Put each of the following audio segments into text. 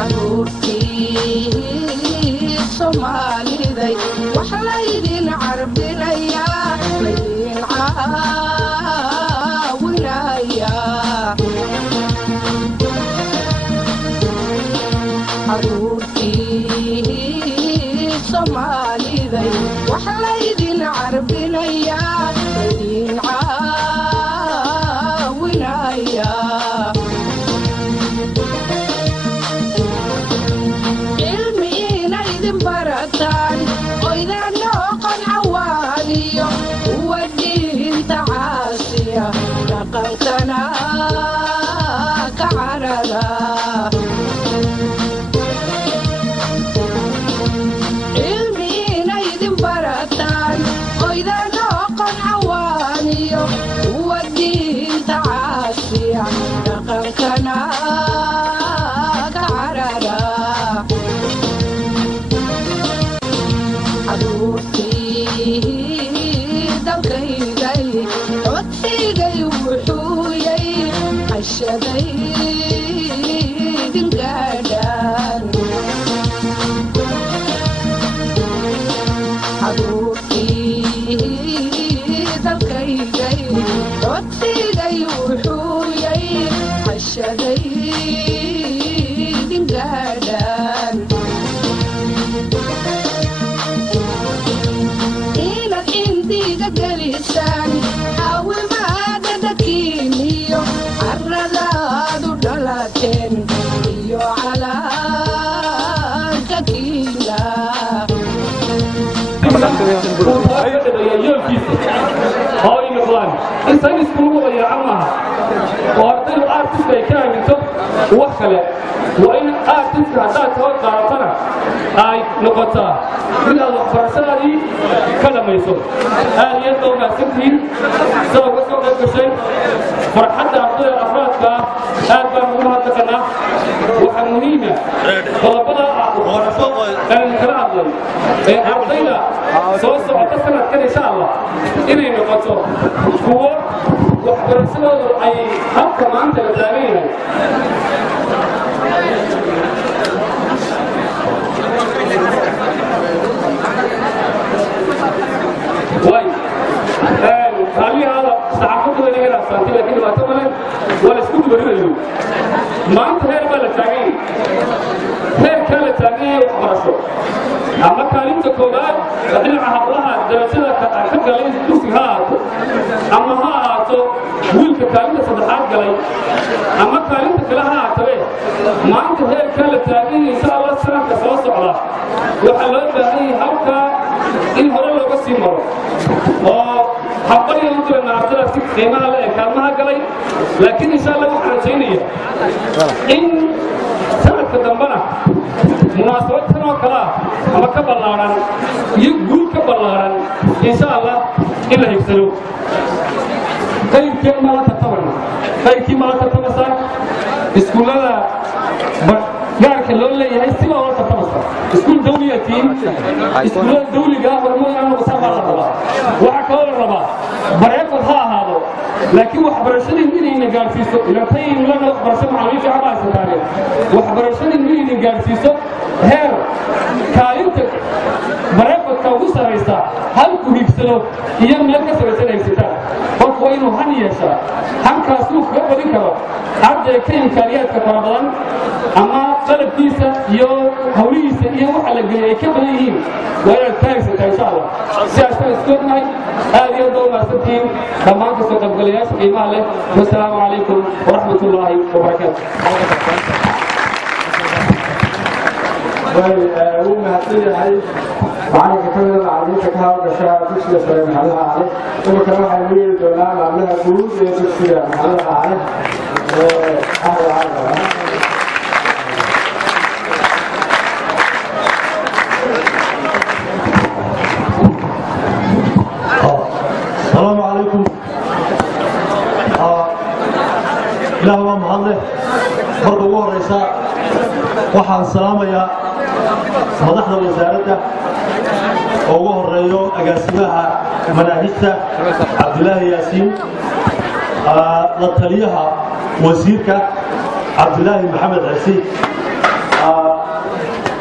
عروتي صومالي ذي وحلايدين عربنا يا ليدين عاونا يا عروتي صومالي ذي وحلايدين عربنا يا ليدين عاونا يا وإذا نوقن عوالي ودين تعاسية لقلتنا كعرلا علمي نيدن برتان وإذا نوقن عوالي ودين تعاسية لقلتنا كعرلا عروتي دلقيدي عدتيدي وحويي عشدي دنقادان عروتي دلقيدي عدتيدي وحويي عشدي دنقادان لسان أول ما ددكيني عرضاد دلاتين يو على ككيلا هاي مثلاً إنسان يسكنوا يا عمها وأرتلوا أرتس بيكان ينتب وخلة وإن أرتس هذا توقع رفنا أي نقطة من الفرساني كلام يسوع يدعو ناسكين سوى كشيء فرحت أرضي الأفراد كأبا مهمة كنا وحنونينا طلبنا الكلام أرضينا سوى سنة كده إن شاء الله إني نقطة هو وحبرسنا أي هم كمان تلتانين واي خلي هذا صحافته اللي هنا سنتي لكن ما تمنى ولا سكوت بريء ما أنت هير ولا تاني هير كلا تاني وخرجوا أما كلام تكونات لكن عهدها درسنا كقليل تسهات أما هاتو ويل كلام تصدقات قليل أما كلام تكلها ترى ما أنت هير كلا تاني إن شاء الله سنة كسوس على وحلول بهاي هبكة إن هلا لو بس يمر حبري ينتظر النهارده في قيمة على كلامها قليل لكن إن شاء الله وحنتيني إن سنة كدمنا مناسبة سنة كلا أما كبلاران يقول كبلاران إن شاء الله إلا يكسلوا كيف كم ما تتمنى كيف كم ما تتمسك إسكولنا قال كلون لي هاي سوا ولا تتمسك إسكول دولي أكيد إسكول دولي قال ورمونا أنا بسافر الله وعكور الربا بريق الها هذا لكن وحبرشني مين قال في سوق إذا تين لنا وحبرشنا على في عباس التاريخ وحبرشني مين قال في سوق هير كائنت بريق الكوسة رئيسة هل كهيبسلو يوم لك سبتين إكستا وكوينو هنيشة هم كاسوف قبل كذا عبد كين كاريات كفربان أما قلب كيسة يو هوليسة يو على جري كبرين ولا تايسة إن شاء الله سياسة استودناي هذه يوم سبتين تمام كسر قبلياس إيمانه والسلام عليكم ورحمة الله وبركاته. ومهتمين هاي معنا كتير العادين كهاو كشاف كل شيء سلام عليها عليه وكمان حنوي دونا عملها جروب يدرسوا عليها عليه السلام عليكم. لا هو مهندس برضو هو رئيسا وحان السلام يا مدحنا وزارته ugu horeeyo agaasimaha manaahijta Cabdullaahi Yaasiin la taliyaha wasiirka Cabdullaahi Maxamed Ciise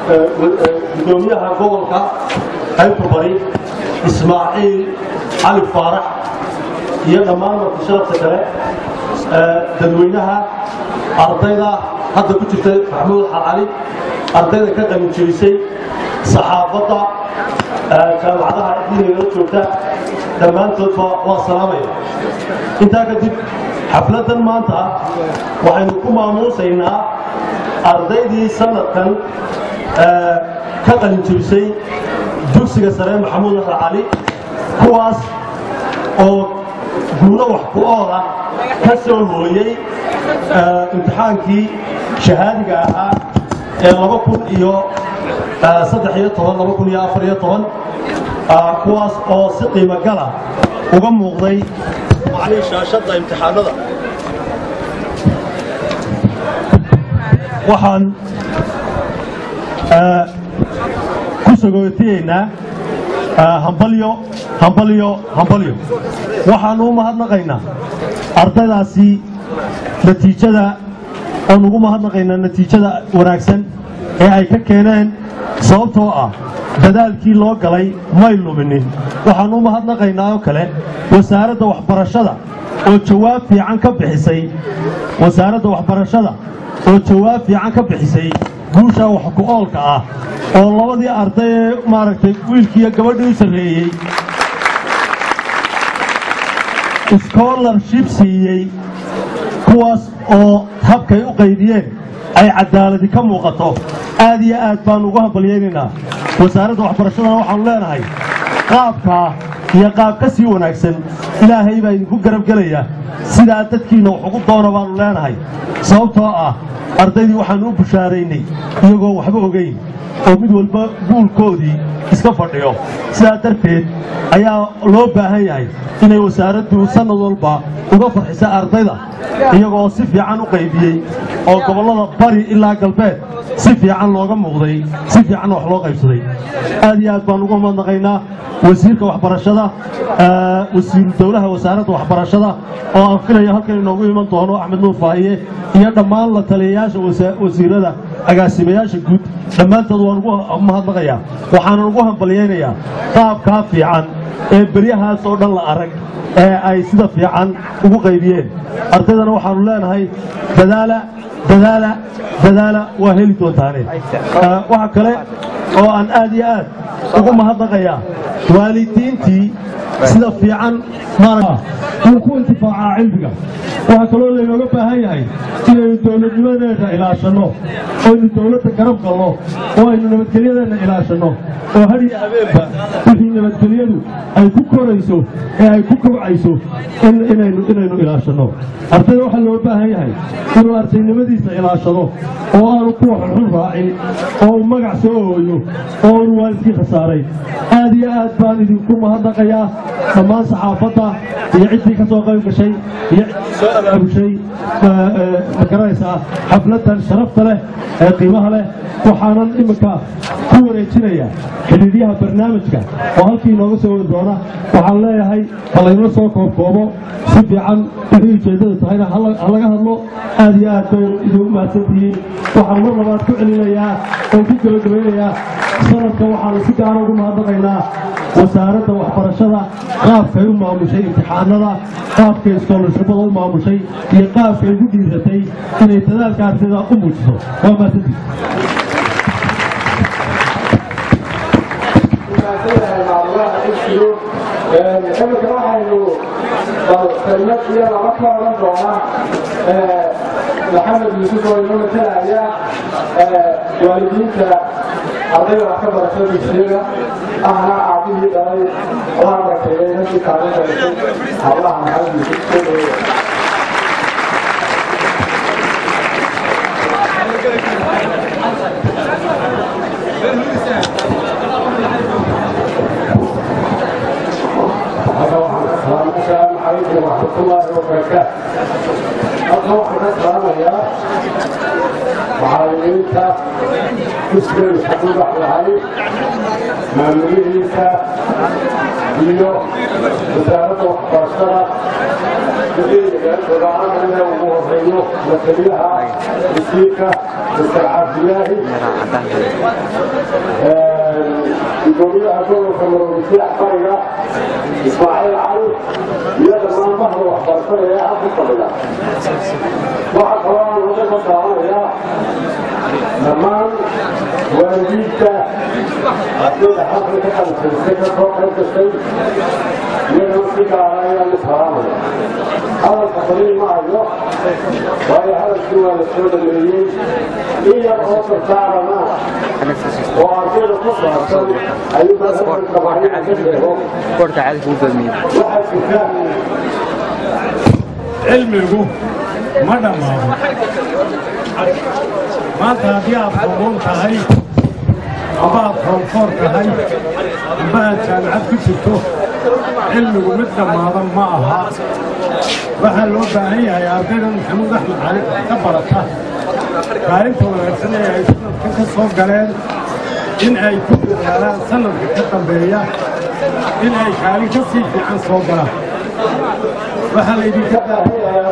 gudoomiyaha gobolka qaybta bari Ismaaciil Cali Faarax iyo dhammaan martisharafta kale dadweynaha ardayda hadda ku jirtay Maxamuud Cali ardayda ka qalin jebisay saxaafadda jaamacadaha diiniga joogta dhammaantoodba waa salaamaya intaa kadib xafladan maanta waxaynu ku maamuusaynaa ardaydii sanadkan ka qalin jebisay dugsiga sare Maxamuud Cali kuwaas oo guulo wax ku ool ah ka soo hooyay imtixaankii shahaadiga ahaa ee 2013 kuwaas oo si qiimo gala uga muuqday macallin shaashada imtixaanada waxaan ku sagootiyeynaa hambalyo waxaan u mahadnaqaynaa ardaydaasi natiijada oon ugu mahadnaqaynaa natiijada wanaagsan ee ay ka keeneen sababtoo ah dadaalkii loo galay may luminin waxaan u mahadnaqaynaa oo kale wasaaradda waxbarashada oo jawaab fiican ka bixisay guusha wax ku oolka ah oo labadii arday ee maaragtay wiilkii iyo gabadhii u sarreeyey scholarship siiyey kuwaas oo habkay u qaybiyeen ay cadaaladi ka muuqato aad iyo aad baan ugu hambalyaynaynaa wasaaradda waxbarashadana waxaanu leenahay qaabkaa iyo qaab ka sii wanaagsan ilaahay baa idinku garab gelaya sidaa dadkiinna wax ugu doona baanu leenahay sababtoo ah ardaydii waxaanu u bushaaraynay iyagoo waxba ogayn oo mid walba guulkoodii iska fadhiyo sidaa darteed ayaa loo baahan yahay inay wasaaraddu sannad walba uga farxisa ardayda iyagoo si fiican u qaybiyey oo gobollada bari ilaa galbeed si fiican looga muuqday si fiican wax loo qaybsaday aad iyo aad baan ugu mahadnaqaynaa wasiirka waxbarashada wasiiru dowlaha wasaaradda waxbarashada oo aan filayo halkan inoogu iman doono Axmed Nuur Faahiye iyo dhammaan la taliyayaasha wasiirada agaasimayaasha guud dhammaantood waan ugu mahadnaqayaa waxaan ugu hambalyaynayaa qaabkaa fiican ee beryahaas oo dhan la arag ee ay sida fiican ugu qaybiyeen ardaydana waxaanu leenahay dadaala waa heli doontaane waxa kale oo aan aad iyo aad ugu mahadnaqayaa waalidiintii sida fiican uu ku intifaacaa cilmiga waxaa kaloo laynooga baahan yahay inaynu dowladnimadeena ilaashanno oo aynu dowladda garab galno oo aynu nabadgelyadeenna ilaashanno oo har iyo habeenba wixii nabadgelyadu ay ku korayso ee ay ku kobcayso inaynu ilaashanno ardayda waxaa loo baahan yahay inuu ardaynimadiisa ilaashado oo aanu kuwa xunxun raacin oo uu magac soo hooyo oo aanu waalidkii khasaaray aad iyo aad baan idinku mahadnaqayaa dhammaan saxaafadda iyo ciddii ka soo qayb gashay iyo ciddii soo abaabushay ma garanaysaa xafladan sharafta leh ee qiimaha leh waxaanan iminka ku wareejinayaa xidhiidyaha barnaamijka oo halkii inooga soo wadi doona waxaan leeyahay halaynoo soo koobkoobo si fiican wixii ujeeddada tahayna ha laga hadlo aad iyo aad bay idinku mahadsantihiin waxaan mar labaad ku celinayaa oo ku gabagabaynayaa sanadka waxaanu si gaara ugu mahadnaqaynaa wasaaradda waxbarashada qaabkay u maamushay imtixaanada qaabkay iskoolashabada u maamushay iyo qaabkay ugu dhiiratay inay dadaalka ardayda u muujiso waa mahadsantihiin imika waxaynu kelmad iyo laba ka odhan doonaa maxamed yuusuf oo inoo matalaya waalidiinta ardayda wax ka barashada dugsiyada ahna aabihii dhalay waa barakeeyey halkii kaalinta dhashay hablaha maxamed yuusuf soo dhaweeya السلام عليكم ورحمة الله وبركاته. أطلع السلام يا معلمين مسلم حبيب علي مامورين iyo wasaaradda waxbarashada wadaarada ugu horeeyo mataliyaha wasiirka مستر عبد الله جميع أقول كمرون في أحفارنا إسماعيل عارف يد ما مهر وحبرتنا يا عبد القبلة واحد طبعا وجه مصاري يا زمان والديك أكيد حفلة خمسة سكة فوق الشيء ينفق على الإسلام هذا التقرير مع الوقت وهي هذا الدول السودانيين هي الخطر تعلمها وأكيد الخطر أيضا كورت عالي فوق المين علمي ما دماغه ما تهدي أفضل كهاي أبا فرنفور كهاي أبا كان عدك ستو علمي مثل ما أها waxaa loo baahan yahay ardaydan maxamuud axmed cali ka barata kaalinta wanaagsan ee ay sanadkan ka soo galeen in ay ku dadaalaan sanadka ka dambeeya in ay kaalin ka sii fiican soo galaan waxaa laydinka baahan yahay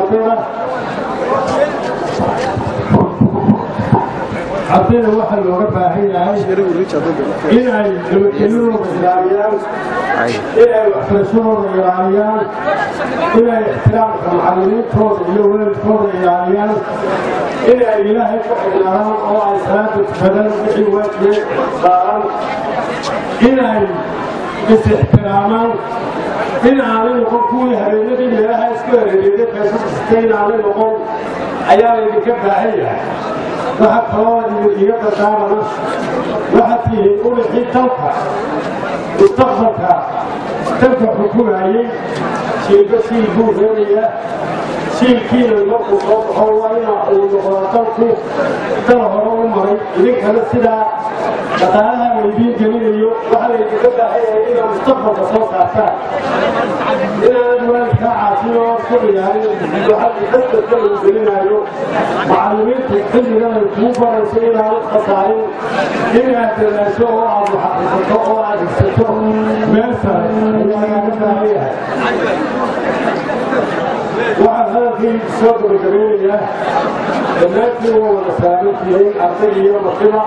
ardayda waxaa looga baahan yahay in ay nabadgelyadooda ilaaliyaan in ay waxbarashadooda ilaaliyaan in ay ixtiraamka macallimiintooda iyo waalidkooda ilaaliyaan in ay ilaahay ku xidhnaadaan oo ay salaada tukadaan wixii waajibe saaran in ay is-ixtiraamaan in aanay noqon kuwii habeenadii meelaha iska hareereeday feesasista in aanay noqon ayaa laydinka baahan yahay waxaa kaloo iga dardaarana waxaad tihiin ubaxii dalka mustaqbalka dalka xukumayay shiilba shiil buu reebaya shiilkiina markuu soo baxo waa inaa uu noqdaa dalku dal hore u maray idinkana sidaa dhaqaalaha laydiin gelinayo waxaa laydinka baahan yahay inaad mustaqbalka soo saartaan inaanad waalidkaa caasin oo ku ciyaarin waxaa dadka lagu gelinayo macallimiintu xilligan ay kuu barayso inaanad khasaarin inaad dadaasho oo aad muxaqisato oo aad higsato meel sare ayaa lagaaga baahan yahay waxaan hadalkii soo gabagabeynayaa dhammaantiin waa wada saaran tihiin arday iyo martiba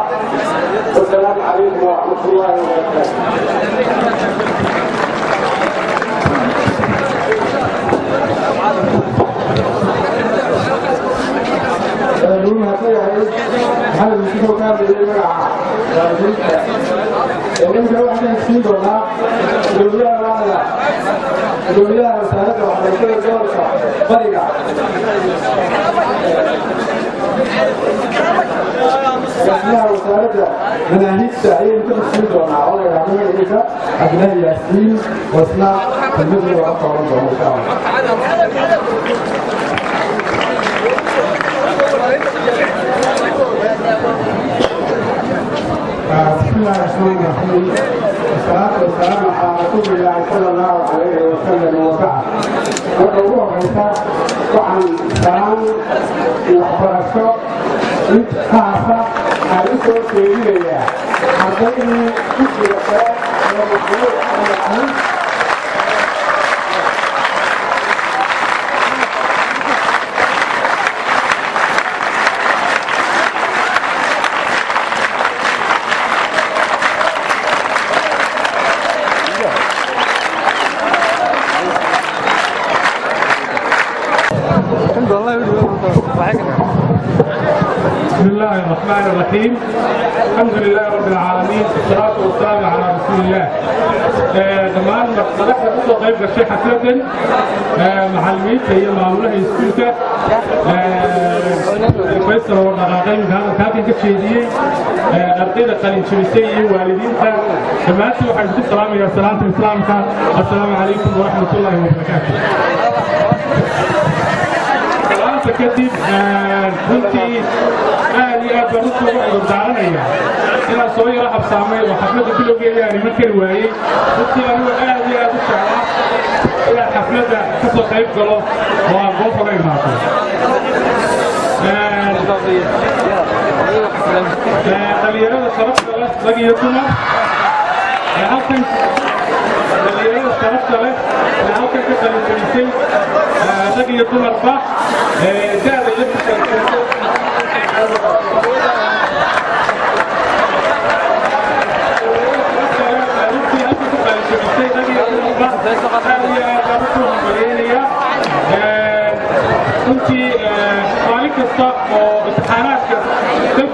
wasalaamu calaykum waraxmatullaahi wabarakaatu gudoomiyaha wasaaradda waxbarashada gobolka bariga gudoomiyaha wasaaradda manaahijta ayaynu ka dhigsiin doonaa oo la yidhaahdo magaciisa cabdilaahi yaasiin oo isna kelmadii looga qaadan doono insha allah بسم الله الرحمن الرحيم والصلاة والسلام على رسول الله صلى الله عليه وسلم وبعد وقوله عيسى وعن سلام وحبرشو انت خاصة حديثه سيدية حضيني كل وقت ومحمود على الحديث بسم الله الرحمن الرحيم الحمد لله رب العالمين والصلاة والسلام على رسول الله دمان مدحنا kusoo qayb gashay xafladan macallimiinta iyo maamulaha iskuulka faysal oo dhaqaaqay halkan ka jeediyey ardayda qalin jabisay iyo waalidiinta dhammaantiin waxaan isku salaamayaa salaanta islaamka assalaamu calaykum waraxmatullaahi wabarakaatu kadib runtii aad iyo aad baan u soo cudurdaaranaya inaan soo yaro habsaamay oo xafladda bilowgeeda aan iman kari waayey runtii anigu aad iyo aad u jeclaa inaan xafladda ka soo qayb galo oo aan goob oga imaato dhalinyarada sharafta leh rag iyo dumar halkan dhalinyarada sharafta leh halkan ka qalin jabisay rag iyo dumarba da'da iyo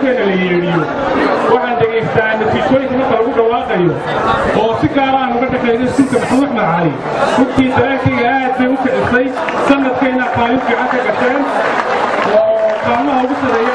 codkeena la yeedhiyo waxaan dhegaystaa natiijooyinka marka lagu dhawaaqayo oo si gaara aan uga dhexeeyo sunka maxamed axmed cali runtii dareenkayga aad bay u kicisay sanadkayna qaalin fiican ka gasheen oo kaalmaha ugu sareeya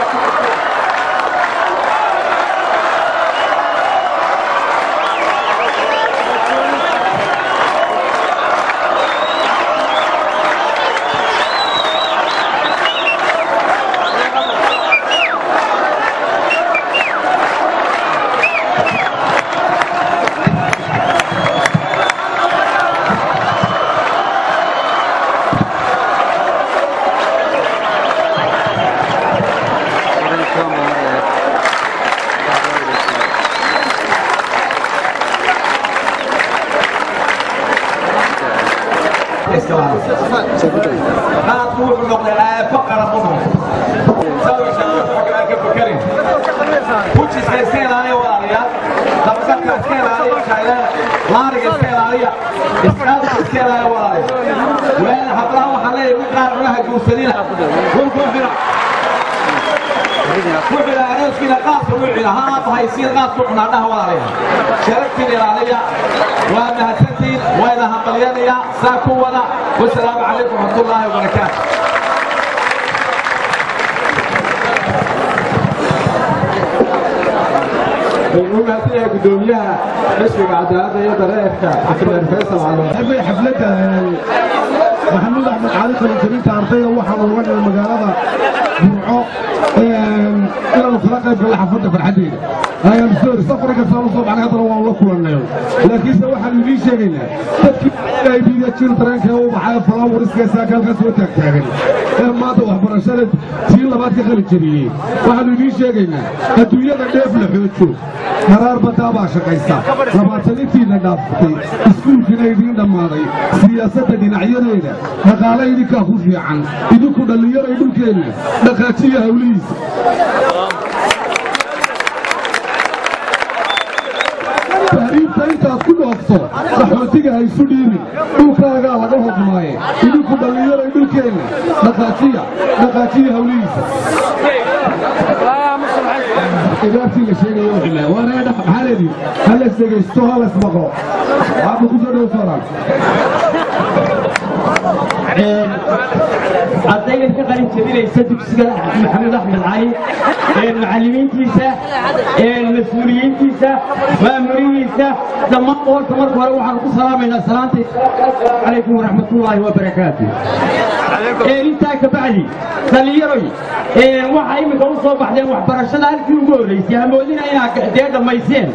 والسلام عليكم ورحمة الله وبركاته. المهم هاتيها قدوميها اسمك عدالة يا دريفك حفلة فيصل على حفلتها محمود أحمد علي خليل تعرفيه وحنا وجه المجالات برعو إلى الخلاقة في الحفلة في الحديد هاي مسؤول سفرك صار صوب على هذا والله كلنا اليوم لكن سوى حل لي شيء تفكير يبي يشيل ترانك هو بحال فلان ورسك ساكن غسوة تكتاغل ما توه برشلت في لبات خليل جريه وحل لي شيء الدنيا تدف لحوتشو قرار بتابع شقيسا لباتني في ندافتي اسكول كنا يدين دماري سياسة دينعيرينا مقالة يديك أخوفي عن يدوكو دلير يدوكينا دقاتية هوليس تهريبتا انت كل وقته صحوتيك هاي سوديني دوكاغا لغا حكمايه يدوكو دلير يدوكينا دقاتية هوليس إدارتي لشيء يوحنا وأنا أدخل حالدي هل استجستوها لسبقوا عبد كل دوسران ardayga ka qalin jabinaysa dugsiga maxamed axmed cali macallimiintiisa mas-uuliyiintiisa maamurihiisa dhammaan qoolka marka hore waxaan ku salaamaynaa salaanta calaykum waraxmatullaahi wabarakaatu intaa ka bacdi dhallinyaroy waxaa iminka u soo baxdeen waxbarashada halkii ugu horreysay hamoodina inaad dee dhammayseen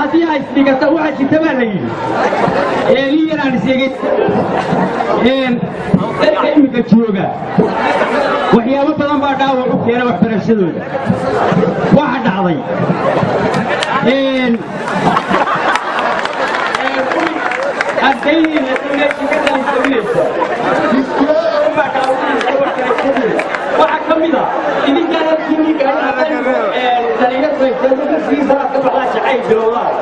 haddii ay isdhigata waxaa jirta baa la yidhi nin yaraan isegay dadka iminka jooga waxyaabo badan baa dhaawac u keena waxbarashadooda waxa dhacday ardaydiina meeshii ka qalinjabinaysa waxaa ka mid a idinkaan halkii ninka dalinyarsiisanaad ka baxdaa shacay bilowdaan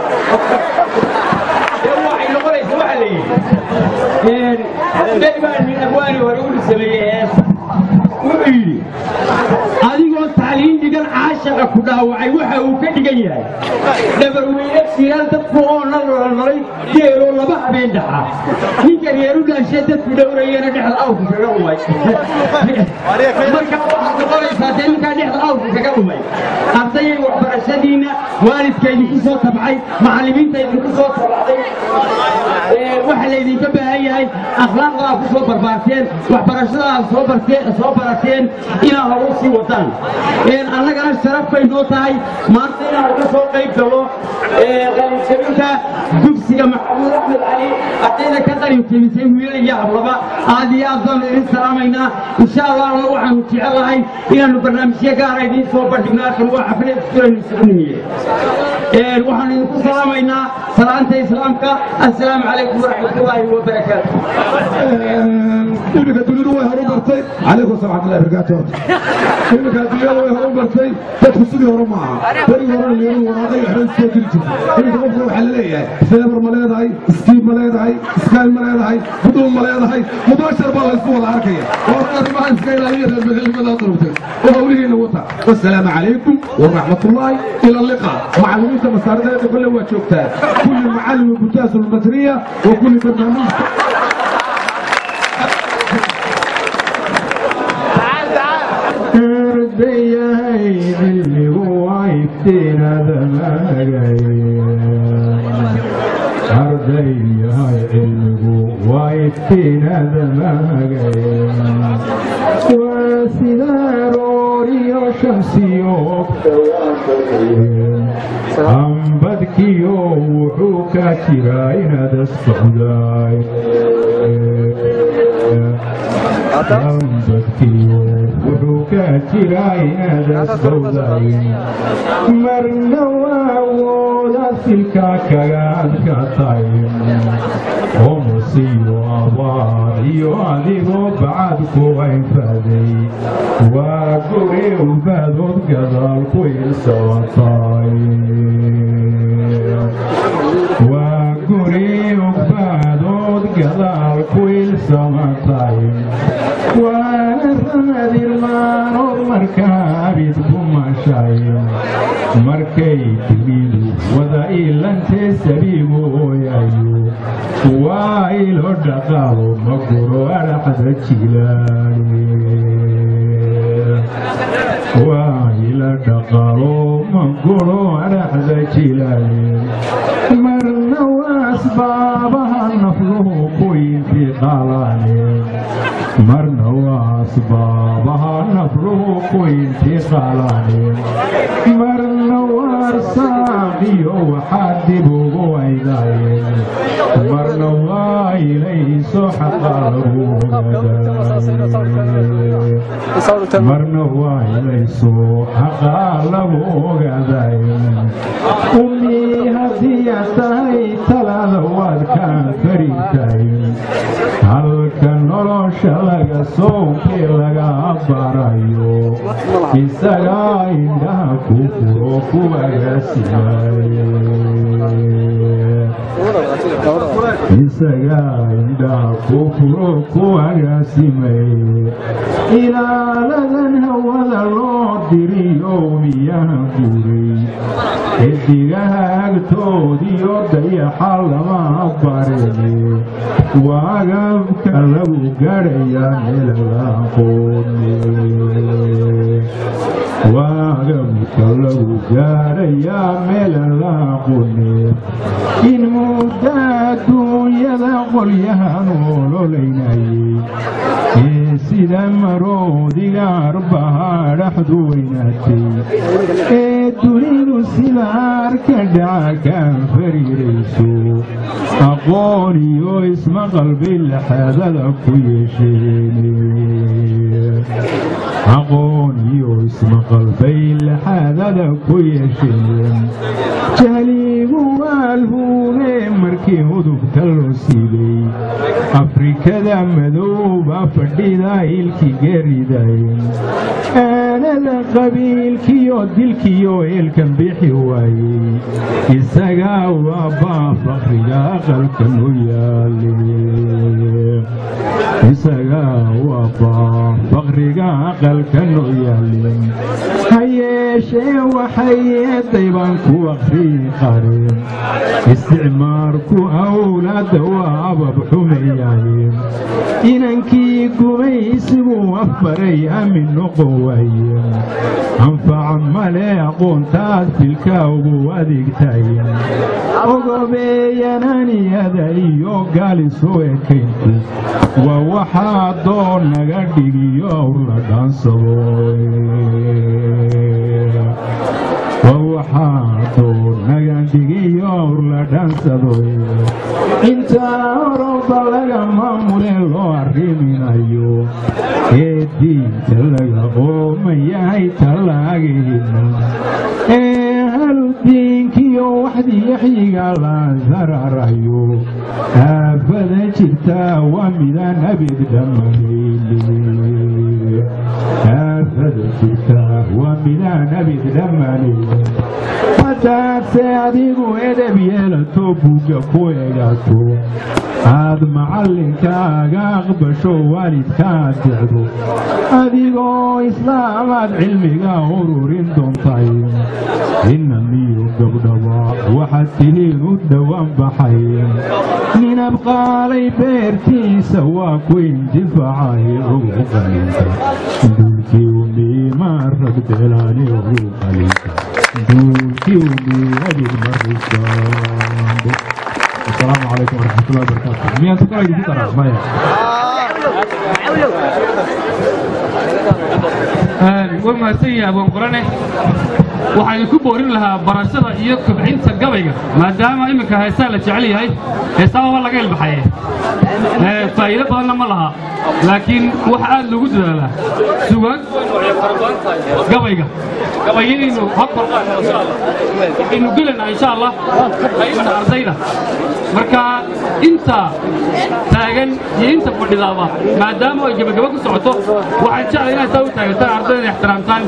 waxay noqonaysa waxa la yidhi debaan min abwaani hore u sameeyey hees wuxuu yidhi adigoo tacliin dhigan caashaqa ku dhaawacay waxa uu ka dhigan yahay dhabarweyne siyaal dadku oo nololay geeloo laba habeen dhaxa ninka reeru dhaashe dadku dhowrayana dhexda awrku kaga umay markaa waxaad noqonaysaa dee ninkaa dhexda awrku kaga umay ardayay waxbarashadiina waalidka idinku soo tabcay macallimiinta idinku soo tabcday waxa laydinka baahan yahay akhlaaqdaa ku soo barbaarteen waxbarashadaad soo barateen inaad horu sii wadaan annagana sharaf bay noo tahay maanta inaad ka soo qayb galo qalinjabinta dugsiga maxamuud axmed cali ardayda ka qalinjabisay wiilal iyo hablaba aad iyo aad baan idin salaamaynaa insha allahna waxaanu jecelahay inaanu barnaamijyo gaara idiin soo bandhigno halkan waa xaflad iskulaynu isugu nimiye waxaan idinku salaamaynaa salaanta islaamka assalaamu calaykum waraxmatullaahi wabarakaatu iminka dunidu way horu martay calaykum asalaam warahmatullahi wabarakaatu iminka dunyada way horu martay dadku sidii hore ma aha berigi horena leeru waraaqay waxbay soo jiri jirtay iminka qofka waxaa la leeyahay feebar ma leedahay iskiib ma leedahay iskaal ma leedahay guduun ma leedahay mubashar baa laysku wada arkaya oo arrimahan iska ilaaliya reer magaalnimada durugtay oo hawlihiina wata wassalaamu calaykum waraxmatullaahi ila alliqa macallimiinta masaaridada kulle waa joogtaa kulli macallimi butaasu lmasriya wa kulli barnaamij ardayahay cilmigu waiftiinada ardayahay cilmigu waiftiinada waa sida rooriyo shamsiyo ambadkiyo wuxuu ka jiraa inaad socdaay ambadkiyo wuxuu ka jiraa inaad asbowday marna waa awooda silka kaga adkatay oo musiyo abaar iyo adigoo bacad ku anfaday waa guri ubaadood gadaal ku ilsawatay waa guri ubaadood gadaal ku ilsamatay waana raadirmaanood markaabid ku mashay markay dunidu wada ilantee sabiigu ooyayo waa ilo dhaqaalo ma guro araxda jilaale waa ila dhaqaalo ma guro araxda jilaale marna waa asbaabaha nafluhu ku intiqaalaane marna waa asbaabaha nafluhu ku intiqaalaane marna waa arsaaqiyo waxaa dib ugu aydaayeen marna waa ilayso xaqaa lagu ogaaday marna waa ilayso xaqaa lagu ogaaday ummii haddii aad tahay talaada waad kaan fariirtay halka nolosha laga soonkee laga barayo isagaa indhaha ku furo ku agaasimay isagaa indhaha ku furo ku agaasimay ilaaladan hawada loo diriyo miyaha guray xidigaha agtoodiyo dayaxa lama barene waagabka lagu gaadhayaa meelala aqoone waagabka lagu gaadhayaa meelala aqoone in mudda adduunyada qolyahan ololaynayay ee sida maroodiga arbaha dhaxdu weynaatay ee dunidu sida arka dhaca kaan fariirayso aqoon iyo ismaqal bay laxaadada ku yeesheen aqoon iyo ismaqal bay laxaadada ku yeesheen jahligu waalhuune markii hudubka loo siibay afrikada madowba fadhida ilki geeridayn aanada qabiilkiyo dilkiyo eelkan bixi waayey isagaa waabaa fakriga aqalkan u yaale isagaa waabaa fakriga aqalkan u yaale ha yeeshee waxay eedaybaan ku aqrii qareen isticmaarku awlaadda waa abab xumeeyaaye inankii gumaysigu afbaray aamin noqon waaye anfacan male aqoontaad filka ugu adeegtay ogobeeyananiyada iyo gaaliso ekayntu waa waxaa doon naga dhigiyo awr la dhaansado waa waxaa doon naga dhigiyo awr la dhaansado intaa oroba laga maamule loo arriminayo ee diinta laga qoomayahay talaagayna ee haludiin ninkiyo waxdii yaxyiga la sararayo aafada jirta waa midaan abid dhammanayne aafada jirta waa midaan abid dhammanayne mataase adigu edeb yeelato buugga ku eegato aad macallinkaaga aqbasho waalidkaad decdo adigoo islaamaad cilmiga ururin doontay inamiyo gabdhaba waxaad tihiin u dhowaan baxay nin abqaalay beertiisa waa ku intifacay ugu qalinta duulkii umiima ragdelaani ugu qalinta duulkii umiadid marisaando السلام عليكم ورحمة الله وبركاته. مين تقرأ يجي ترى مايا. وما سيء أبو مقرنة waxaan ku boorin lahaa barashada iyo kobcinta gabayga maadaama imika heesaa la jecel yahay heesaa waa laga ilbaxay faa'iido badan ma laha laakiin waxa aad lagu dadaalaa sugan gabayga gabayadiinu habka inuu gelina insha Allah qaybta ardayda marka inta taagan iyo inta fadhidaaba maadaama ay gabagaba ku socoto waxaan jeclahay inaad u taagataan ardayda ixtiraamtaan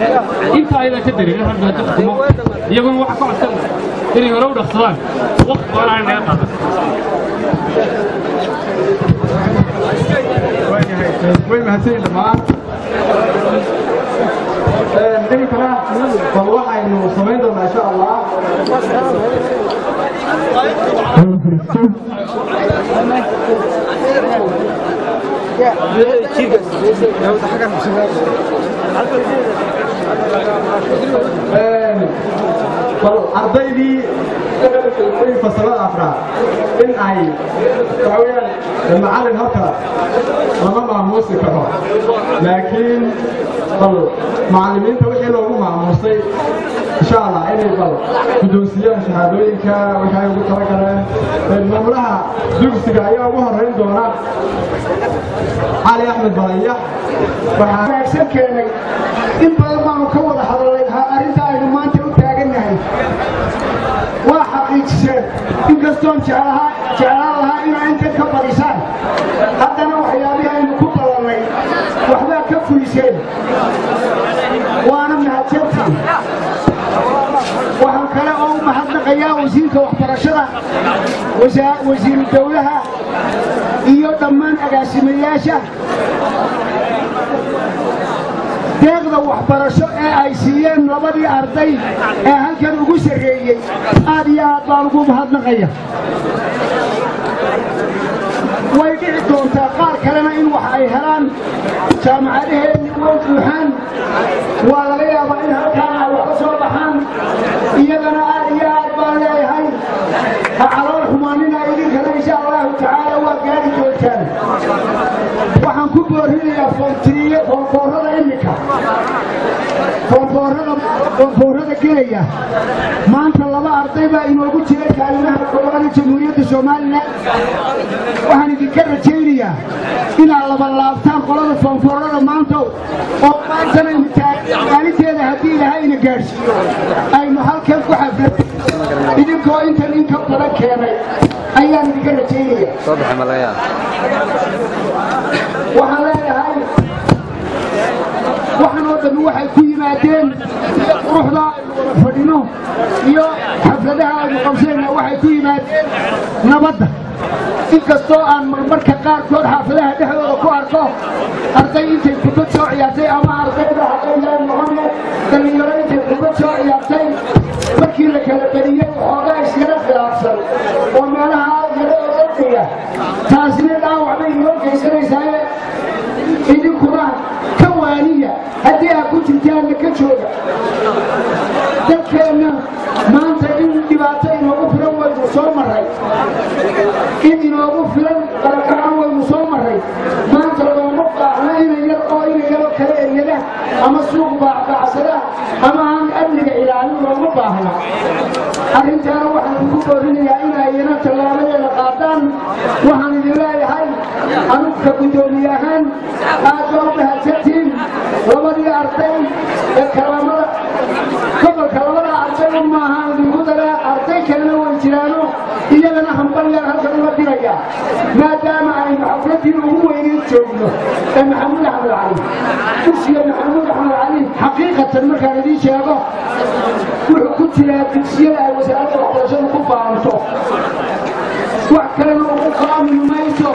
inta ayda ka dareerin rabbi iyaguna waxa ka codsan inay hore u dhaqsadaan waqti badan aan naga qaadan way mahadsan dhammaan imikana bal waxaynu samayn doonaa insha allah bal ardaydii fasalada afraad in ay waxa weeyaan macallin halka lama maamuusi karo laakiin bal macallimiinta wixii loogu maamuusay insha allah inay bal guddoonsiyaan shahaadooyinka waxay ugu talagaleen maamulaha dugsiga ayaa ugu horreyn doona cali axmed balayax waxaa wanaagsan keenay in badan baanu ka wada hadalnay arrinta aynu maanta u taagannahay waa xaqiijiseen inkastoon jeclaan lahaa inaa inta ka badisaan haddana waxyaabihii aynu ku balannay waxbaa ka fuliseen waana mahadsantiin waxaan kale oo u mahadnaqayaa wasiirka waxbarashada wasiiru dowlaha iyo dhammaan agaasimayaasha deeqda waxbarasho ee ay siiyeen labadii arday ee halkan ugu sarreeyey aad iyo aad baan ugu mahadnaqaya way dhici doontaa qaar kalena in wax ay helaan jaamacadaheenni way buuxaan waa laga yaabaa in halkaan ay wax ka soo baxaan iyagana aad iyo aad baan leeyahay ha calool xumaanina idinkana insha allahu tacaala waa gaari doontaan waxaan ku boorinayaa foonfoorada imika foonfoorada gelaya maanta laba arday baa inoogu jira kaalimaha koowaad ee jamhuuriyadda somalilan waxaan idinka rajaynayaa inaad labalaabtaan qolada foonfoorada maanta oo maantana maalinteeda haddii ilaahayna gaadhsiiyo aynu halkan ku xaflad idinkoo intan in ka badan keenay ayaan idinka rajaynaya waxaan leeyahay waxaan oo dhammi waxay ku yimaadeen iyo quruxda aynu wada fadhino iyo xafladaha aynu qabsayna waxay ku yimaadeen nabadda inkastoo aan marmarka qaarkood xaafadaha dhexdooda ku arko arday intay kubad soo ciyaartay ama ardayda haddayaan noqone dhallinyaro intay kubad soo ciyaartay markii la kala beriyey waxoogaa iskala khilaafsan oo meelaha yaro odhanaya taasina dhaawac bay inoo geysanaysaa idinkuna ka waaniya haddii aad ku jirtaanna ka jooga dalkeenna maanta in dhibaato inoogu filan waynu soo marray in inoogu filan dalakacan waynu soo marray maanta looma baahna inayaroo kale eryada ama suuq baacsada ama aan amniga ilaalin looma baahna arrintaana waxaan ugu boorinayaa inayna tallaabadeeda qaadaan waxaan idin leeyahay anuka guddoomiye ahaan aad baa u mahadsantiin labadii arday ee karaamada gobolka labada arday maaha idinku daraa joogno ee maxamuud axmed cali dugsiga maxamuud axmed cali xaqiiqatan markaan idiin sheego wuxuu ku jiraa dugsiyada ay wasaaradda waxbarashadu ku faanto wax kalena ugu qaamini mayso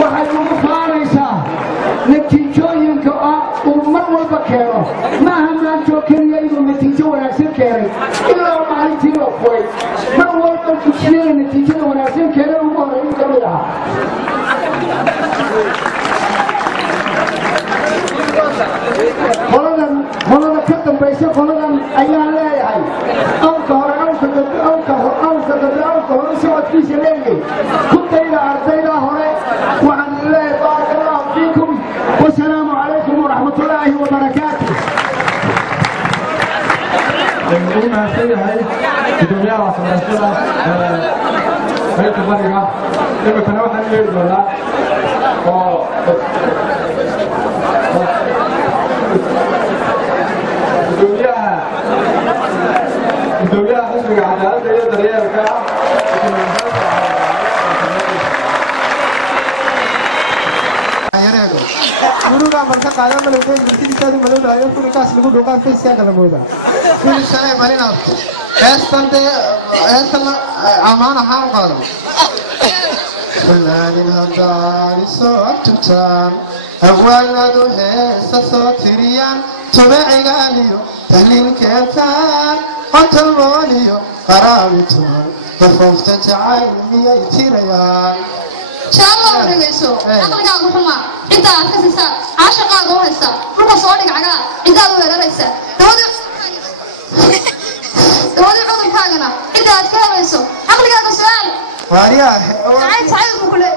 waxay ugu faanaysaa natiijooyinka uu mar walba keeno maaha maantoo keliya inuu natiijo wanaagsan keenay ilaa maalintii la furay mar walba dugsiyada natiijada wanaagsan keenay ugu horreeyuu ka mid ahaa qolada ka dambaysa qoladan ayaan leeyahay awka hore awka hore socodkiisa leeyay ku dayda ardayda hore waxaan leeyahay baaraka allahu fiikum wasalaamu calaykum waraxmatullaahi wabarakaatuh ugu mahadsan yahay gudoomiyaha waxbarashada qaybta bariga imikana waxaan yeeri doonaa oo gudoomiyaha xisbiga cadaaladda iyo daryeelka muruga marka qaadan malowday martidiisadu malowdayo furikaas lagu dhuuqaa fiiska qalamooda كل سنة مرينا هستن عمانا حاقل فلان هداري صوتتان أولنا دو هسا صوتريان تبعي قاليو تهلين كيتان قتلونيو قرابتون كفوفت تعاين ميتيريان شاء الله ورميسو أقلقا محمد انت أكسسا عاشقا دوهسا روح صورك عقا انت أدو يدرسا هذا عمر كاغنا إذا أتكلميسو عقلك هذا سؤال وارياه تعال كله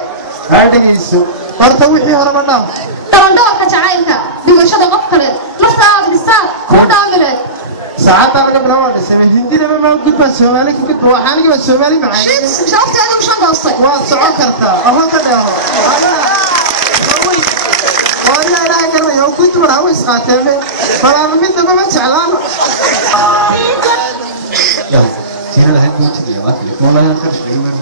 هذا يسوع فرتوحي هرمنا ترندوك تعالك بمشهد غفلة مصاب بالساق كودا عملت ساعات أنا قبل هون سمع هندي لما ما قلت بس سومالي كنت روحاني بس سومالي معي شفت أنا وش هذا الصيد واسعة كرتا أهون كده وأنا لا أقدر يوم كنت مراوي سقاتي فلا مميت ما تعلم يلا سينا لهي قلت لي ما تلي والله يا خرج لي من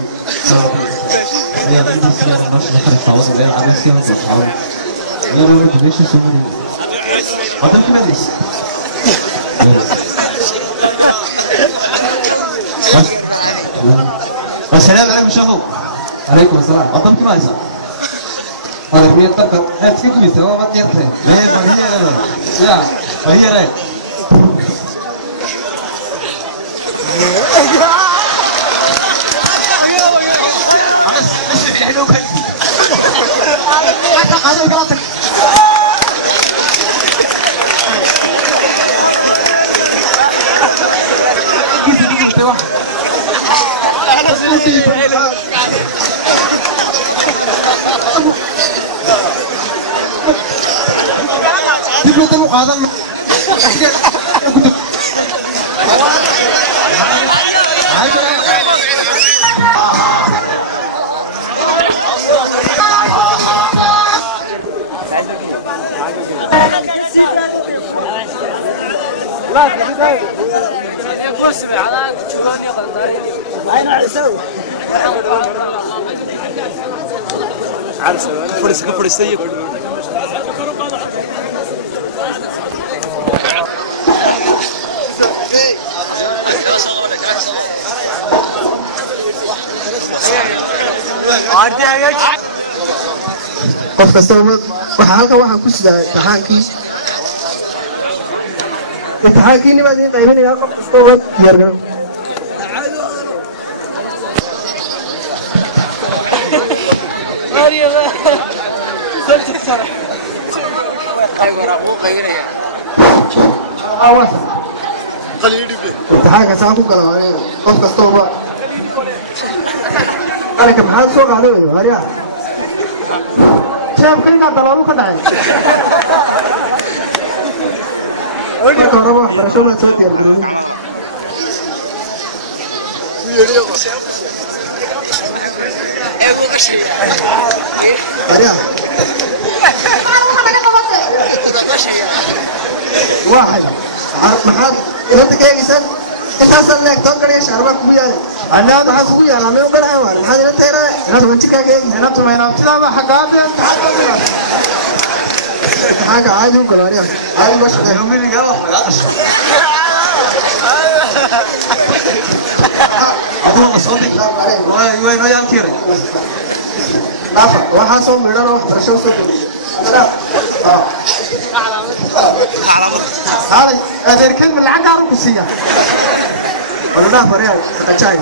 يا بدي سينا ناش نخرج تعوض ولا عم سينا صحاب لا لا لا ليش سومري هذا كمان ليش السلام عليكم شهو عليكم السلام أضم كم عايزة هذا هو يتذكر لا تفكر يسوى ما تيرته ليه ما هي يا وهي رايك qof kasta waxa halka waxaan ku sidaa imtixaankii nimaad in qaybinaya qof kasta oo diyaar garow imtixaanka saan ku kala qof kasta oo أنا محل سوق هذا وين هاريا شايف كلنا دلالو كذا أنا كهرباء برشلونة ما تسوي يرجعون هاريا واحد محل إذا تكيف يسن انت اصلا انك تقدر يا شعرك كويا انا ما كويا انا ما اقدر اعمل هذا انت انا وجهك جاي انا تو ما نفسي ما حاجه حاجه عادي وكل عليها عادي بس يوم اللي جاوا هذا صوتك وين وين كيري دافع وحاسو ميدو برشو سو هاي هذا كلمه اللي عندها روسيه ولا فريال قجاي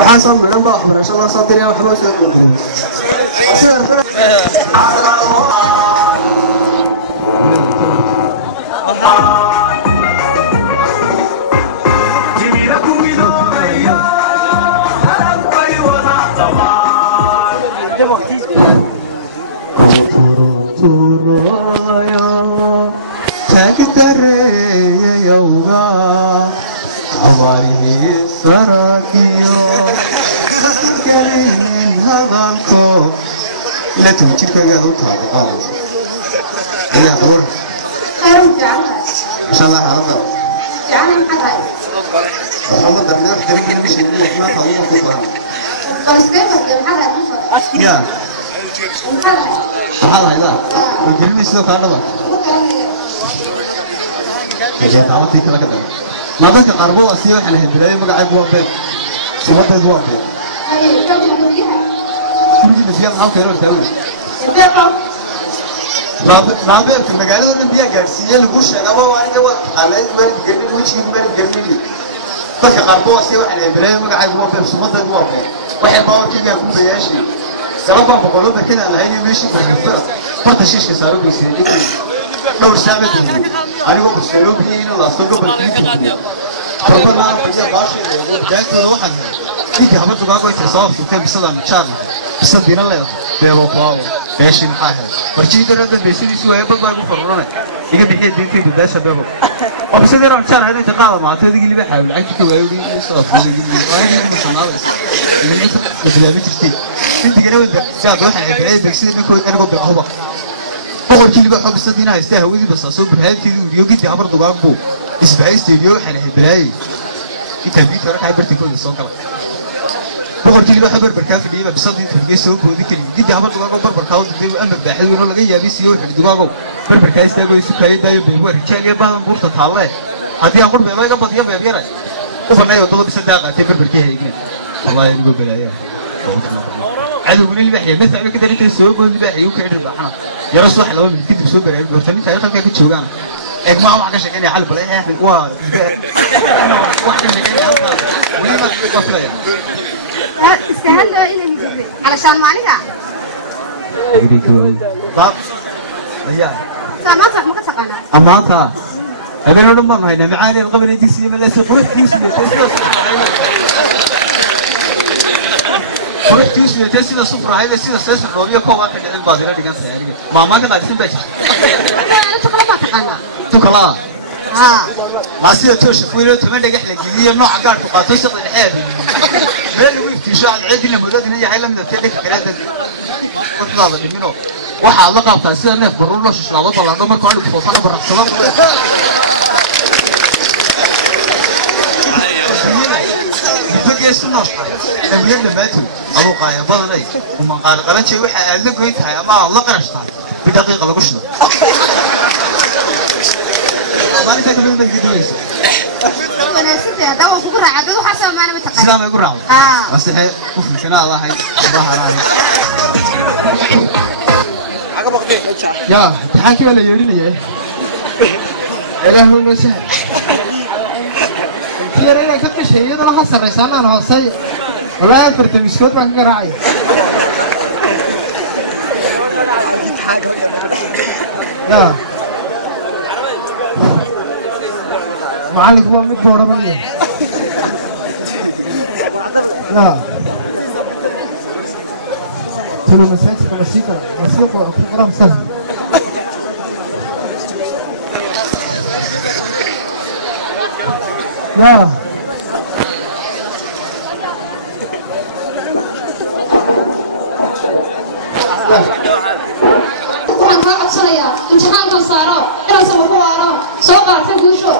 وحاسو ميدو برشو ما صدري وحبو سو لا تمشيك يا دكتور خلاص يا دكتور خير وجعل ان شاء الله حاضر يعني محرج والله ده احنا محتاجين نمشي اللي احنا طالعين فوق بس كيف محرج يا محرج حاضر لا الكلمه سلو كان بقى يا تعوتي كده كده ما بك قربوا اسيو احنا هدلاي مقعد بوابه سوبر بوابه اي كم فيها كل فيها maxaa keenay taawil ما بيرك المجال اللي بيها جالسية لقول شغابة وأنا جوا على مريض جرني وجهي مريض جرني بس قربوا سوى على إبراهيم وقاعد هو في سمط الدوام واحد باور كذا يكون بيعيشي سبب ما بقوله ده كده على هني ماشي بالفرق فرت الشيش كسروا بيسيني لو استعمل دي أنا هو بسلوك هنا لا سوق بالكيف ربنا ما بدي باشي جات له واحد كيف هم تقعد يتصاف كتير بصدق شارنا بصدق دينا له بيوقعوا ماشي محاها مرشي ترى ده بيصير يسوي أبغى بقى فرنا يجي بيحيد دينتي بدأ سببه وبس ده ران شار هذا تقاضى مع تدي اللي بيحاول عكس كوي يجي يصاف يجي ما يجي مش ناقص اللي عكس بدلا بتشتي انت كده وده جاب واحد عبري بيصير نكوي أنا بقول هو بقول كل بقى بس دينا يستهوي بس أصوب بهذه الفيديو جدي عبر دقائق بو اسمعي استديو حنا هبلاي انت بيت وراك عبرتي كل الصوت بقول كل بقى حبر بركاف دي بس دي في سوق ودي كل جدي عبر دقائق بربر كاود دي أما بحث ولا لقي يبي سيو في دقائق بربر كاي استوي سكاي دايو بيور رجال يبان بورصة طالع هذه أقول بيلا يقبض يبي يبيرا وفرنا يوضل بس دقائق تبر بركيه هيجنا والله يقول بلايا عدو من اللي بحيا مثلا كده انت السوق واللي بحيا وكعد ربحنا يا رسول الله من كده بسوق برا برتني تاريخ كده كتشوغان اجماع واحد شكل يا حلب لا احنا وا واحد اللي كان يلا ولي ما قفله يعني استهل إلى هجري علشان معنيها يجري كمان طب يا سامع صح ما كسقنا اما انت انا لما هنا معاني القبر يدي سي من لسه فرحت فرحت يوسف تسيد صفر هذا سيد سيد الروبيه كوما كان البازيره دي كان سياري ما كان قاعد باش لا تقلا ما تقنا تقلا ما سيد توش فويلو تمن دغ خله جديه نوع قاعد قاطو شق الحياه مeel ugu iftiisho aan cid la mudad inay yahay la mid ah dadka kale waxba dhimino waxa la qabtaa sida neef baruur loo shishlaado balaadho marka aan ku foofano baraxsado بيجي نص دبيان لماتو ابو قايم بدني ومن قال قرنشي waxa aad la goyn tahay ama la qarashtaa bidaqiiqa lagu shido maalinta ka bilowday gidoys أنا سيدي هذا هو كبر عدد وحسب ما أنا متقن سلام يقول راو بس هي كفر كنا الله هاي ظهر عليه يا تحكي ولا يريني يا إله النساء يا ريت كنت شيء ده أنا حسر رسالة أنا هصي والله فرت مسكوت ما كان راعي يا معلق هو ميت بورا مني لا تلو مساج كمسيكا مسيكا كرام سهل لا waxaan ka codsanayaa imtixaankan saaro inaan sawir ku waaro soo qaata guusho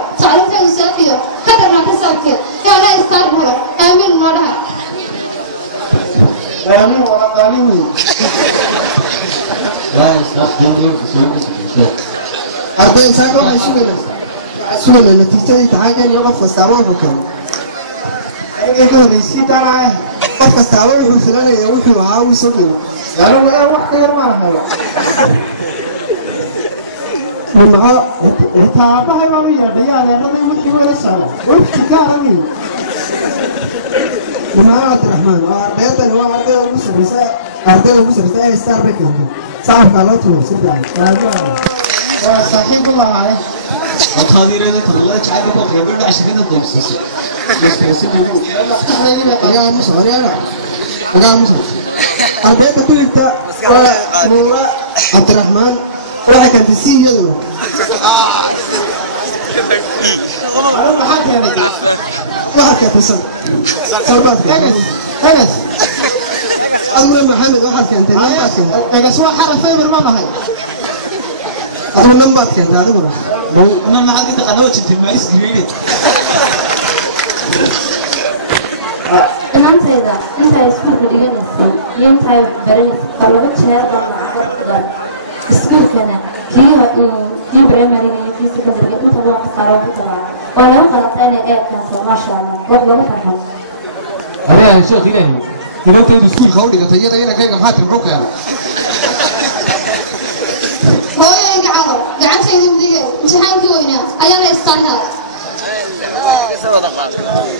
وي لا استخدم شو أربعة إنسان واحد شو ولا نتيجة تعاقد يوقف فاستعمل وكان أيها رئيسي ترى قف فاستعمل وفلان يروح معاه ويسوي يعني ولا واحد غير ما ومعه تعبها ما ويا دياله هذا يمكن ولا سنة وابتكار مين ومعه عبد الرحمن بيتنا هو عبد المسلم أي ستار بيكر صعب قالته سيدنا صحيح الله عليه الخادير هذا تطلع شعبك وقبل 20 دقيقة يا مصر يا مصر أربعة كل تا نورا عبد الرحمن ولا كان تسي يلو أنا بحكي أنا واحد كتسل صربات هنس أقول محمد واحد كان تاني أنا سوا حرف فيبر ما هاي أقول نمبات كان هذا ولا أنا ما عندي تقنوة تتمارس جديد inantayda inta iskuulka dhiganaysay iyo inta baraysay laba jeer baan macaqad iskuulkana kii primary iyo kii secondary inta loo qasaro ku tagaa waa laga qalatay inay eedkanto maasha Allah qof lagu farxo أنا شيخ إلهي إذا أنت السكول خاودي قلت يلا هنا كذا محاتم حكي أنا هو يقعد قاعد سيدي مدير امتحان كوينا أيام استنى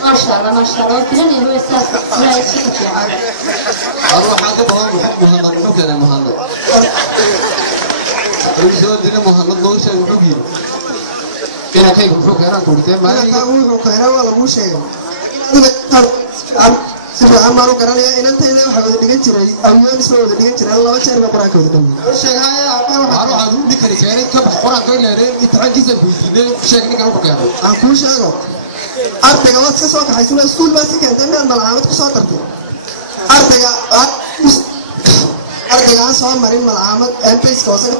ما شاء الله ما شاء الله كلنا هو أساس لا يسكت يعني أروح أقبل محب مهند حكي أنا مهند ويزودنا مهند نور شيء حكي إلى كيف حكي أنا قلت ما أنا كأقول حكي أنا ولا مو شيء سبحان الله لو كان إن أنت إذا حبيت تجين ترى أو يوم اسمه وده تجين ترى الله وشر بقرأ كود دم. الشيء هاي أروح أروح نكري كأني كبح قرآن كود لين يتعجز البيتين الشيء اللي كانوا بكره. أقول شيء أرتجا ما تكسر كحيسون السكول بس كان دائما ملعبات كسر ترتي. أرتجا صار مرين ملعبات أمبيس كوسر.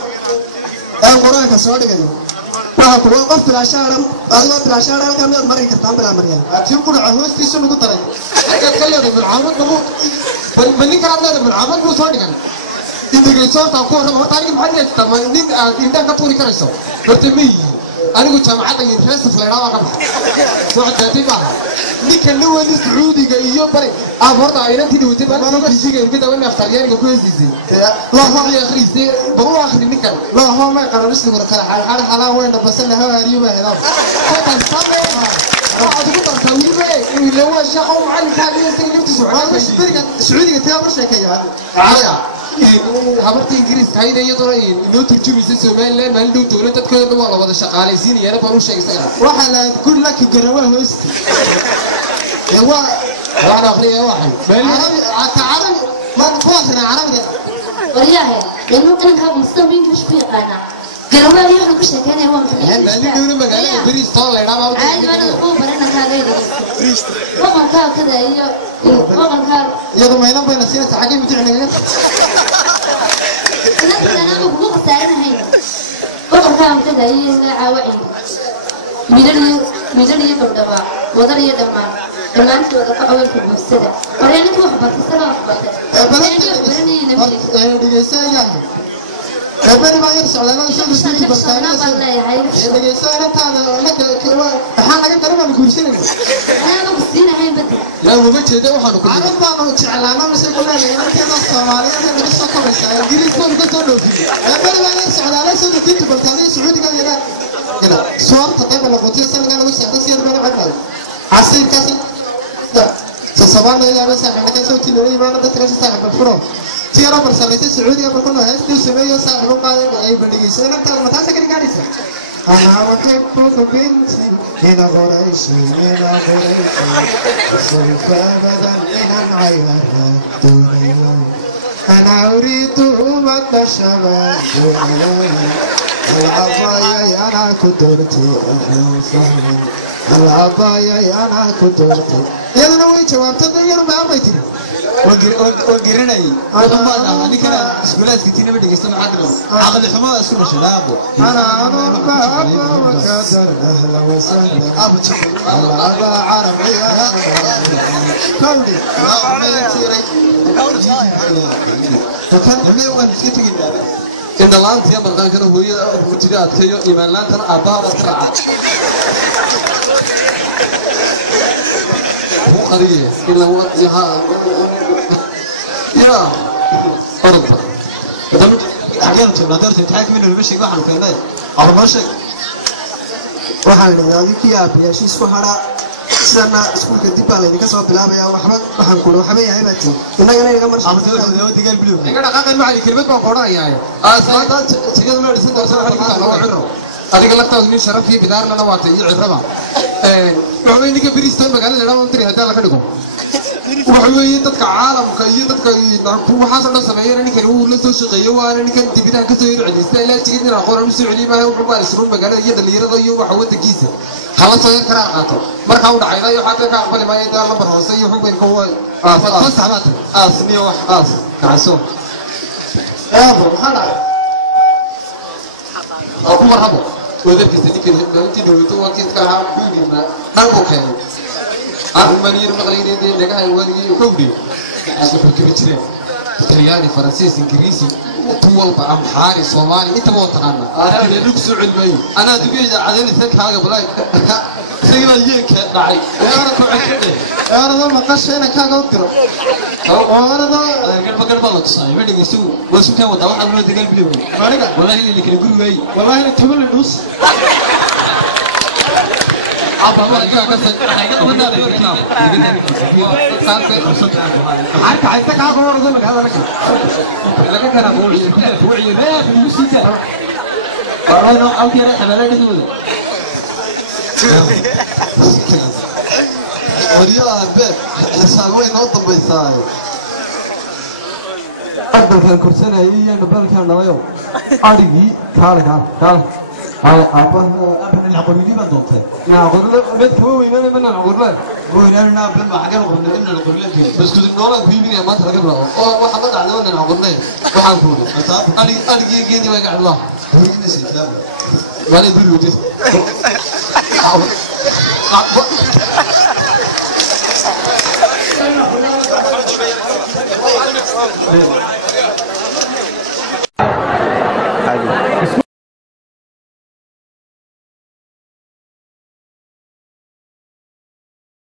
أنا قرآن كسر دقيقة. واه كلوا قف بلا شارم أنا بلا شارم كم يوم مري كتام بلا مريان أتيم كل عهوس تيسون نقول ترى أكيد من عامد نقول بني كلامنا من عامد نقول ثاني كان إذا كيسون تقول أنا ما تاني محل يستمع إن ده كتوري كريسو برتمي أنا قلت ما عاد ينفرس في العراق كم سوى تأتي بقى نكلمه السعودي جاي بري أبورد عينان تدي وتبى أنا كيسي جاي كده وين أفتريان كويس زين لا هو يا أخي زين بقول آخر نكل لا هو ما يقرر بس نقول كلا حال وين بس إنه هو ريوبه هذا كده سامع أقول لك تقولي اللي هو شاقو معلم كابين تجيب تسعود السعودي كتير برشة كيا عيا habarta ingiriiska hayda iyadoo inoo turjumaysa Soomaaliland meel dhow dawladda dadkeeda waa la wada shaqaalaysiinayaan baan u sheegay waxa la good luck garawa hoosti yawa waana akhriya waxay meel carabi ma ku akhriya carabiga wariyaha inuu kan hab mustamin ku shaqeeyana garawa iyo ku shaqeynaya waa maxay meel dhow magaalada Bristol la yiraahdo ay ma uu barana kaagayda waxaan ka kada iyo waxaan ka iyadoo meelan bayna sii taxaqiim jicnaa أنا بقول سعيد هين وقت كان كذا يعاوعين ميدالية دمدمة وضرية دمان دمان سوى دفعوا في المفسدة ورينا كم حبت السنة حبت برني نملك كبري ما يرسل لنا شيء بسيط بس أنا إذا جالسين هذا لك كلمة حنا قد ترى ما بيقول شيء أنا بقصينا هين بدي لا هو ما كذا وحنا كلنا أنا ما نتعلم بس كلنا أنا كنا الصومالية أنا بس أقول بس إنجليز ما بيقولوا فيه كبري ما يرسل لنا شيء بسيط بس أنا سعودي قال لنا كذا صور تطيب على قطيع سنة قالوا بس هذا سير بنا عدل عصير كذا تصبحنا يا بس إحنا كنا سويت لنا ما ندري إيش صاحب الفرن تيرا برسالة السعودية بكون هاي تسميه صاحب قاعد أي بندقي سنة ترى متى سكري قاريسة أنا أحبك بنتي هنا غريشي هنا غريشي سوف أبدا إلى العيلة الدنيا أنا أريد مد الشباب العطايا أنا كدرتي أهلا وسهلا العطايا أنا كدرتي يلا نوي جواب تغير ما أميتني وقرني أنا ما أنا كنا سكولات كتير بدي قسم عقله عقل حماة سكول شلابه أنا بابا وكادر أهلا وسهلا أبو الله عربي كودي ما يصير فكان ليه وين سكتي كده إن الله أنت يا مرقان كانوا هو مجرد كيو إيمان لان تنا أباه بسرعة هو قريه إلا هو يها يا أرض بدل أحيانا تبغى درت تحكي منه المشي واحد كذا أو ماشي waxaan leeyahay kiyaabaya isku hara sidana iskuulka dib baa leeyahay ka soo bilaabaya waxaan ku waxba yahay baatii inaga inaga mar ama soo digal blue inaga dhaqaaqan macali kelmad baan qoranayay aasayda tigada ma dhisan doorsan waxa ka loo ciro adiga laftaadu min sharaf iyo bidaarna waatay iyo cibraba wuxuu inaga Bristol magaalada London hadaa la ka dhigo wuxuu dadka caalamka iyo dadka waxa soo sameeyay ninkan uu la soo shaqeeyo waana ninkan dibidaha ka soo yircadistay ilaa tigidina qoran soo celimahay wuxuu baa isruun magaalada iyo dhalinyarada iyo waxa wadankiisa hala soo yar karaa qaato marka uu dhacay iyo xataa ka aqbali maayo daa lambar hoose iyo wuxuu been ka fasaxaad asniyo wax as kacso aabo hada oo kuma rabo wadadkiisa ninkan intii dhawaato wakiiska ha ku yimid dhanbo keenay المنير مغليني دي لقاها الوادي كودي أسفل كبيرين إيطالياني فرنسيسي إنجليزي طول أمحاري صومالي أنت ما تغنى أنا لوكس علمي أنا دقيقة عدني ثك حاجة بلاي سيلا يك معي يا رب عكني يا رب ما قش أنا كان أقدر أنا ذا قلب قلب الله تصاي ما دقي سو بس كان وضع واحد من الدقيق بليو والله اللي كان يقول وي والله اللي تمل النص أبا ما يجوا كسر حاجة من هذا الكلام. عارف عايزك عارف هو رزمك هذا لك. لكن كان أقول فوعي لا في الموسيقى. والله أو كذا حبلا كذول. وريا البيت ساموي نقطة بيساي. أقبل كان كرسنا هي نبل كان نوايو. أريجي كار. أبا العقولي ما دوته. نعقول له بيت هو وين أنا بنعقول له. هو أنا نعقول ما حاجة نقول له إنه نقول له بس كذا نورك بيبي ما ترى قبله. أو واحد على وين نعقول له. وحنقول له. أنا جي ما قاعد الله. هو ينسي كلامه. ما ندري وجه.